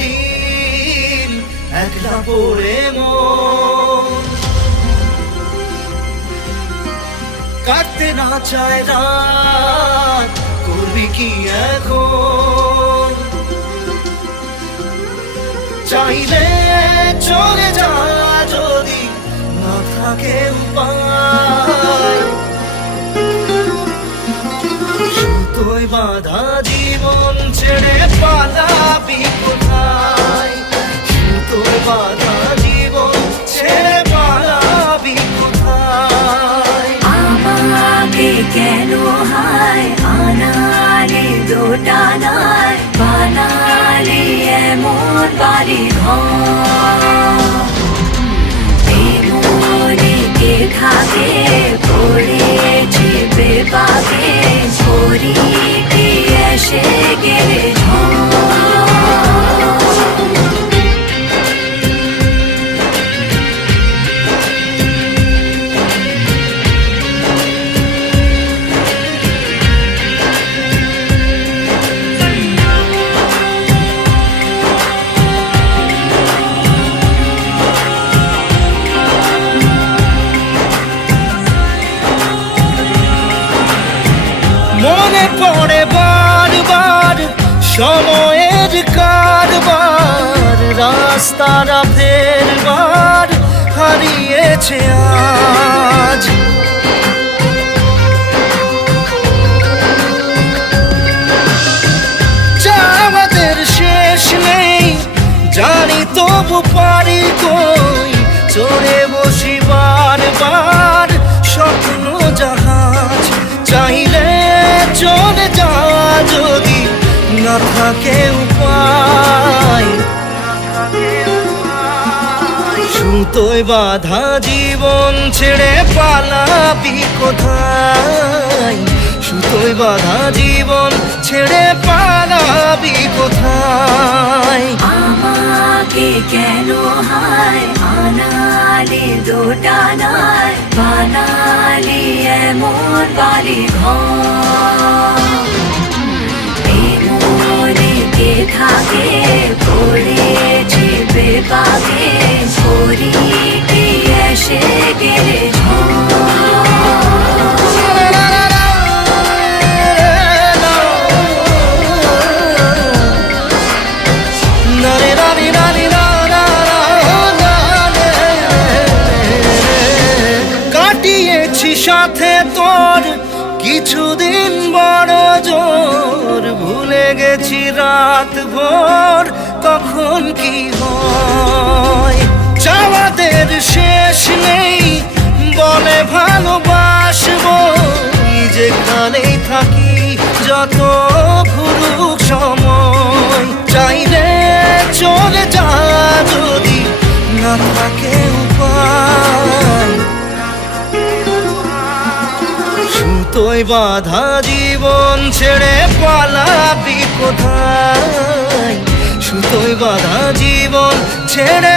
দিন একলা পড়ে মন কাটতে না চায় রাত করবি কি এখন চাইলে চলে যা যদি না থাকে উপায় সুতোয় বাঁধা জীবন ছেড়ে পালাবি কোথায় সুতোয় বাঁধা জীবন ছেড়ে পালাবি কোথায় আমাকে কেন হায় আনালি দোটানায় বানালি এমন বাড়ি ঘর কে থাকে পড়েছি বেপাকে ছড়ি কি এসে গেলে মনে পড়ে বারবার সময়ের কারবার রাস্তারা ফেরবার হারিয়েছে আজ আমাদের শেষ নেই জানি তবু পারি কই চড়ে বসি বারবার স্বপ্ন জাহাজ চাইলে চলে যা যদি না থাকে উপায় সুতোয় বাঁধা জীবন ছেড়ে পালাবি কোথায় সুতোয় বাঁধা জীবন ছেড়ে পালাবি কোথায় আমাকে কেন হায় আনালি দোটানায় বানালি এমন বাড়ি ঘর কে থাকে পড়েছি বেপাকে ছড়ি কি এসে গেলে কাটিয়েছি সাথে তোর কিছুদিন বড় জোর ভুলে গেছি রাত ভোর কখন কি হয় চাওয়াদের শেষ নেই বলে ভালোবাসবো যেখানেই থাকি যত ঘুরুক সময় চাইলে চলে যা যদি না থাকে উপায় সুতোয় বাঁধা জীবন ছেড়ে পালাবি কোথায় সুতোয় বাঁধা জীবন ছেড়ে